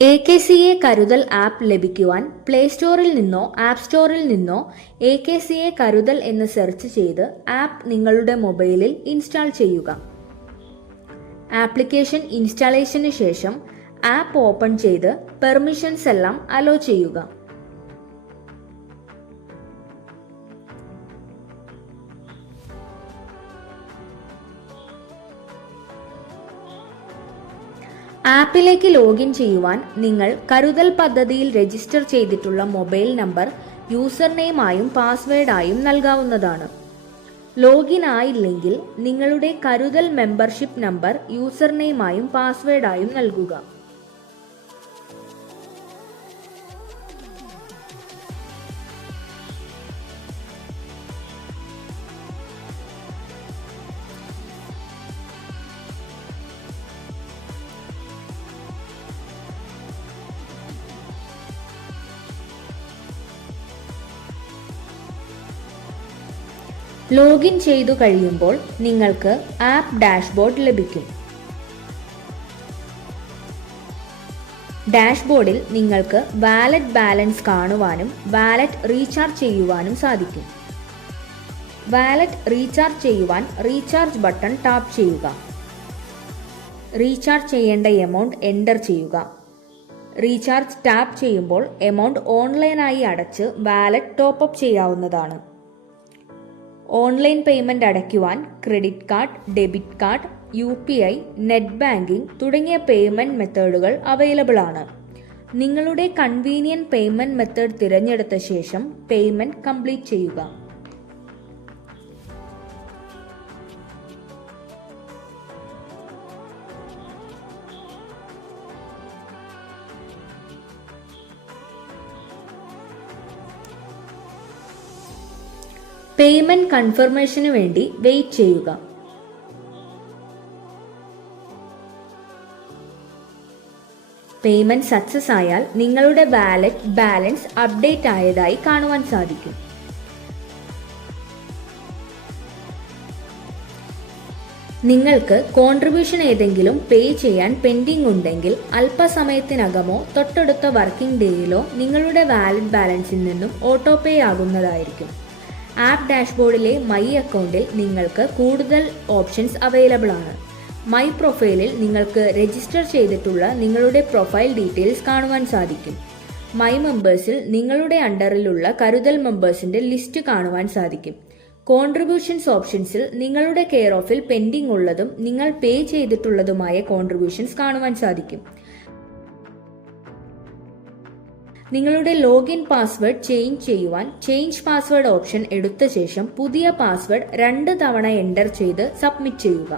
AKCA കരുതൽ app ലഭിക്കുവാൻ play സ്റ്റോറിൽ നിന്നോ ആപ്പ് സ്റ്റോറിൽ നിന്നോ AKCA കരുതൽ എന്ന് സെർച്ച് ചെയ്ത് ആപ്പ് നിങ്ങളുടെ മൊബൈലിൽ ഇൻസ്റ്റാൾ ചെയ്യുക. ആപ്ലിക്കേഷൻ ഇൻസ്റ്റാളേഷന് ശേഷം ആപ്പ് ഓപ്പൺ ചെയ്ത് പെർമിഷൻസ് എല്ലാം അലോ ചെയ്യുക. ആപ്പിലേക്ക് ലോഗിൻ ചെയ്യുവാൻ നിങ്ങൾ കരുതൽ പദ്ധതിയിൽ രജിസ്റ്റർ ചെയ്തിട്ടുള്ള മൊബൈൽ നമ്പർ യൂസർ നെയിമായും പാസ്വേഡായും നൽകാവുന്നതാണ്. ലോഗിൻ ആയില്ലെങ്കിൽ നിങ്ങളുടെ കരുതൽ മെമ്പർഷിപ്പ് നമ്പർ യൂസർ നെയിമായും പാസ്വേഡായും നൽകുക. ലോഗിൻ ചെയ്തു കഴിയുമ്പോൾ നിങ്ങൾക്ക് ആപ്പ് ഡാഷ്ബോർഡ് ലഭിക്കും. ഡാഷ്ബോർഡിൽ നിങ്ങൾക്ക് വാലറ്റ് ബാലൻസ് കാണുവാനും വാലറ്റ് റീചാർജ് ചെയ്യുവാനും സാധിക്കും. വാലറ്റ് റീചാർജ് ചെയ്യുവാൻ റീചാർജ് ബട്ടൺ ടാപ്പ് ചെയ്യുക. റീചാർജ് ചെയ്യേണ്ട എമൗണ്ട് എൻ്റർ ചെയ്യുക. റീചാർജ് ടാപ്പ് ചെയ്യുമ്പോൾ എമൗണ്ട് ഓൺലൈനായി അടച്ച് വാലറ്റ് ടോപ്പ് ചെയ്യാവുന്നതാണ്. ഓൺലൈൻ പേയ്മെന്റ് അടയ്ക്കുവാൻ credit card, debit card, UPI, net banking തുടങ്ങിയ പേയ്മെന്റ് മെത്തേഡുകൾ അവൈലബിൾ ആണ്. നിങ്ങളുടെ കൺവീനിയന്റ് പേയ്മെന്റ് മെത്തേഡ് തിരഞ്ഞെടുത്ത ശേഷം പേയ്മെന്റ് കംപ്ലീറ്റ് ചെയ്യുക. പേയ്മെന്റ് കൺഫർമേഷന് വേണ്ടി വെയിറ്റ് ചെയ്യുക. പേയ്മെന്റ് സക്സസ് ആയാൽ നിങ്ങളുടെ വാലറ്റ് ബാലൻസ് അപ്ഡേറ്റ് ആയതായി കാണുവാൻ സാധിക്കും. നിങ്ങൾക്ക് കോൺട്രിബ്യൂഷൻ ഏതെങ്കിലും പേ ചെയ്യാൻ പെൻഡിംഗ് ഉണ്ടെങ്കിൽ അല്പസമയത്തിനകമോ തൊട്ടടുത്ത വർക്കിംഗ് ഡേയിലോ നിങ്ങളുടെ വാലറ്റ് ബാലൻസിൽ നിന്നും ഓട്ടോ പേ ആകുന്നതായിരിക്കും. ആപ്പ് ഡാഷ്ബോർഡിലെ മൈ അക്കൗണ്ടിൽ നിങ്ങൾക്ക് കൂടുതൽ ഓപ്ഷൻസ് അവൈലബിൾ ആണ്. മൈ പ്രൊഫൈലിൽ നിങ്ങൾക്ക് രജിസ്റ്റർ ചെയ്തിട്ടുള്ള നിങ്ങളുടെ പ്രൊഫൈൽ ഡീറ്റെയിൽസ് കാണുവാൻ സാധിക്കും. മൈ മെമ്പേഴ്സിൽ നിങ്ങളുടെ അണ്ടറിലുള്ള കരുതൽ മെമ്പേഴ്സിന്റെ ലിസ്റ്റ് കാണുവാൻ സാധിക്കും. കോൺട്രിബ്യൂഷൻസ് ഓപ്ഷൻസിൽ നിങ്ങളുടെ കെയർ ഓഫിൽ പെൻഡിംഗ് ഉള്ളതും നിങ്ങൾ പേ ചെയ്തിട്ടുള്ളതുമായ കോൺട്രിബ്യൂഷൻസ് കാണുവാൻ സാധിക്കും. നിങ്ങളുടെ ലോഗിൻ പാസ്വേഡ് ചേഞ്ച് ചെയ്യുവാൻ ചേഞ്ച് പാസ്വേഡ് ഓപ്ഷൻ എടുത്ത ശേഷം പുതിയ പാസ്വേഡ് 2 തവണ എൻ്റർ ചെയ്ത് സബ്മിറ്റ് ചെയ്യുക.